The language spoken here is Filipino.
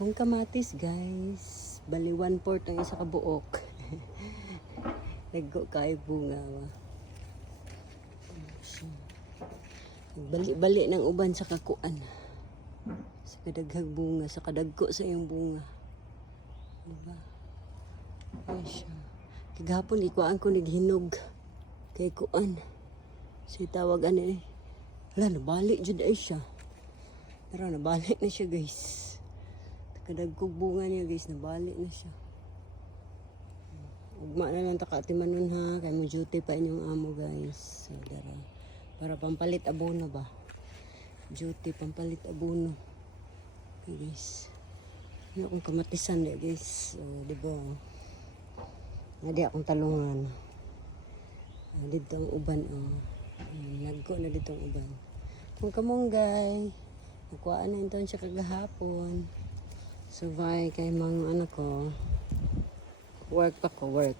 Kung kamatis guys, bali 1/4 ang isa ka buok. Naggo kay bunga wa. Bali-bali ng uban sa kakuan. Sa kadaghag bunga, sa kadagko sa iyong bunga. Diba? Ay siya. Kagahapon ikuan ko naghinog. Kay kuan. Si tawag ani eh. Hala, nabalik jud ay siya. Pero nabalik na siya guys. Kadagkog bunga niya guys, nabalik na siya. Ugma na lang takatimanon ha, kaya mo duty pa inyong amo guys. So, dara. Para pampalit abono ba? Duty, pampalit abono. Okay guys. Ano akong kamatisan na guys. So, diba? Nadi akong talungan. Dito ang uban. Nagko na dito ang uban. Kung kamonggay, nakuhaan na ito siya kagahapon. So, bye kay mga anak ko. Work pa ko, work.